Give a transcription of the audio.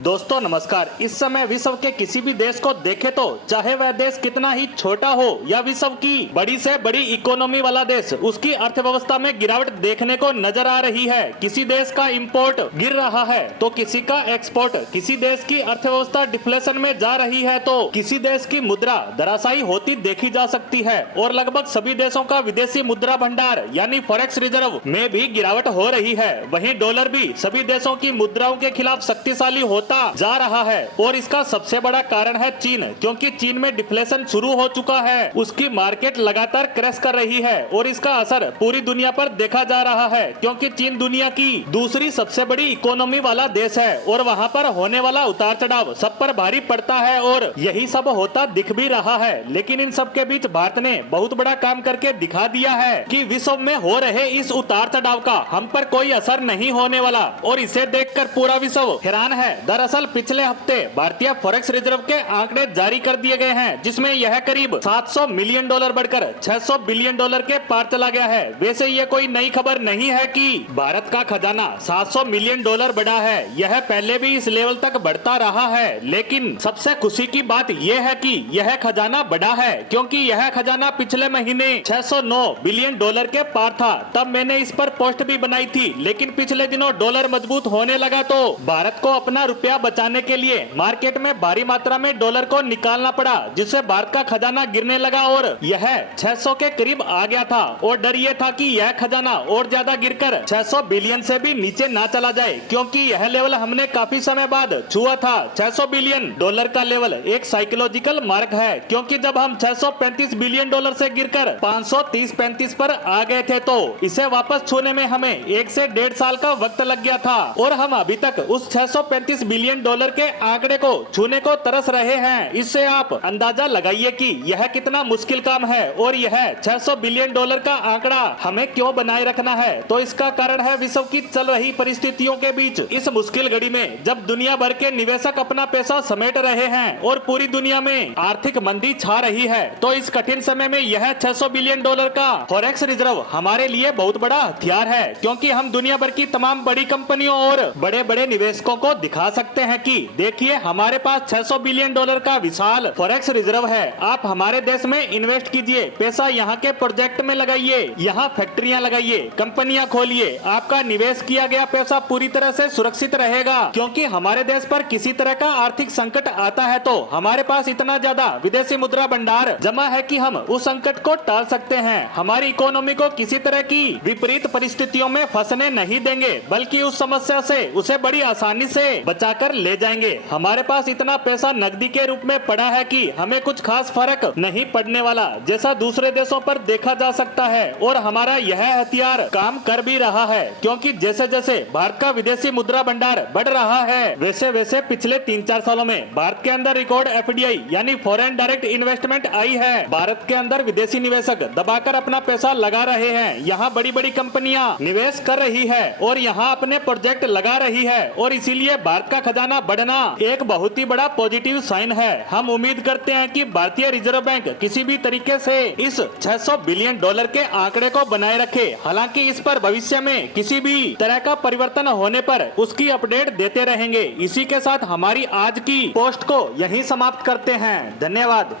दोस्तों नमस्कार। इस समय विश्व के किसी भी देश को देखे तो चाहे वह देश कितना ही छोटा हो या विश्व की बड़ी से बड़ी इकोनॉमी वाला देश, उसकी अर्थव्यवस्था में गिरावट देखने को नजर आ रही है। किसी देश का इंपोर्ट गिर रहा है तो किसी का एक्सपोर्ट, किसी देश की अर्थव्यवस्था डिफ्लेशन में जा रही है तो किसी देश की मुद्रा धराशायी होती देखी जा सकती है। और लगभग सभी देशों का विदेशी मुद्रा भंडार यानी फॉरेक्स रिजर्व में भी गिरावट हो रही है। वहीं डॉलर भी सभी देशों की मुद्राओं के खिलाफ शक्तिशाली होता जा रहा है। और इसका सबसे बड़ा कारण है चीन, क्योंकि चीन में डिफ्लेशन शुरू हो चुका है। उसकी मार्केट लगातार क्रैश कर रही है और इसका असर पूरी दुनिया पर देखा जा रहा है, क्योंकि चीन दुनिया की दूसरी सबसे बड़ी इकोनॉमी वाला देश है और वहां पर होने वाला उतार चढ़ाव सब पर भारी पड़ता है और यही सब होता दिख भी रहा है। लेकिन इन सब के बीच भारत ने बहुत बड़ा काम करके दिखा दिया है कि विश्व में हो रहे इस उतार चढ़ाव का हम पर कोई असर नहीं होने वाला और इसे देखकर पूरा विश्व हैरान है। दरअसल पिछले हफ्ते भारतीय फॉरेक्स रिजर्व के आंकड़े जारी कर दिए गए हैं, जिसमें यह करीब 700 मिलियन डॉलर बढ़कर 600 बिलियन डॉलर के पार चला गया है। वैसे ये कोई नई खबर नहीं है कि भारत का खजाना 700 मिलियन डॉलर बढ़ा है, यह पहले भी इस लेवल तक बढ़ता रहा है। लेकिन सबसे खुशी की बात यह है कि यह खजाना बढ़ा है, क्योंकि यह खजाना पिछले महीने 609 बिलियन डॉलर के पार था। तब मैंने इस पर पोस्ट भी बनाई थी, लेकिन पिछले दिनों डॉलर मजबूत होने लगा तो भारत को अपना रुपया बचाने के लिए मार्केट में भारी मात्रा में डॉलर को निकालना पड़ा, जिससे भारत का खजाना गिरने लगा और यह 600 के करीब आ गया था। और डर ये था कि यह खजाना और ज्यादा गिरकर 600 बिलियन से भी नीचे ना चला जाए, क्योंकि यह लेवल हमने काफी समय बाद छुआ था। 600 बिलियन डॉलर का लेवल एक साइकोलॉजिकल मार्क है, क्योंकि जब हम 635 बिलियन डॉलर से गिरकर 530-35 पर आ गए थे तो इसे वापस छूने में हमें 1 से 1.5 साल का वक्त लग गया था और हम अभी तक उस 635 बिलियन डॉलर के आंकड़े को छूने को तरस रहे हैं। इससे आप अंदाजा लगाइए कि यह कितना मुश्किल काम है और यह 600 बिलियन डॉलर का आंकड़ा हमें क्यों बनाए रखना है। तो इसका कारण है विश्व की चल रही परिस्थितियों के बीच इस मुश्किल घड़ी में जब दुनिया भर के निवेशक अपना पैसा समेट रहे हैं और पूरी दुनिया में आर्थिक मंदी छा रही है, तो इस कठिन समय में यह 600 बिलियन डॉलर का फॉरेक्स रिजर्व हमारे लिए बहुत बड़ा हथियार है, क्योंकि हम दुनिया भर की तमाम बड़ी कंपनियों और बड़े बड़े निवेशकों को दिखा सकते हैं कि देखिए हमारे पास 600 बिलियन डॉलर का विशाल फॉरेक्स रिजर्व है। आप हमारे देश में इन्वेस्ट कीजिए, पैसा यहाँ के प्रोजेक्ट में लगाइए, यहाँ फैक्ट्रियाँ लगाइए, कंपनियां खोलिए। आपका निवेश किया गया पैसा पूरी तरह से सुरक्षित रहेगा, क्योंकि हमारे देश पर किसी तरह का आर्थिक संकट आता है तो हमारे पास इतना ज्यादा विदेशी मुद्रा भंडार जमा है कि हम उस संकट को टाल सकते हैं। हमारी इकोनॉमी को किसी तरह की विपरीत परिस्थितियों में फंसने नहीं देंगे, बल्कि उस समस्या से उसे बड़ी आसानी से बचाकर ले जाएंगे। हमारे पास इतना पैसा नकदी के रूप में पड़ा है कि हमें कुछ खास फर्क नहीं पड़ने वाला, जैसा दूसरे देशों पर देखा जा सकता है। और हमारा यह हथियार काम कर भी रहा है, क्योंकि जैसे जैसे भारत का विदेशी मुद्रा भंडार बढ़ रहा है, वैसे वैसे पिछले 3-4 सालों में भारत के अंदर रिकॉर्ड एफडीआई यानी फॉरेन डायरेक्ट इन्वेस्टमेंट आई है। भारत के अंदर विदेशी निवेशक दबाकर अपना पैसा लगा रहे हैं। यहाँ बड़ी बड़ी कंपनियां निवेश कर रही है और यहाँ अपने प्रोजेक्ट लगा रही है, और इसीलिए भारत का खजाना बढ़ना एक बहुत ही बड़ा पॉजिटिव साइन है। हम उम्मीद करते हैं कि भारतीय रिजर्व बैंक किसी भी तरीके से इस 600 बिलियन डॉलर के आंकड़े को बनाए रखे। हालांकि इस पर भविष्य में किसी भी तरह का परिवर्तन होने पर उसकी अपडेट देते रहेंगे। इसी के साथ हमारी आज की पोस्ट को यहीं समाप्त करते हैं। धन्यवाद।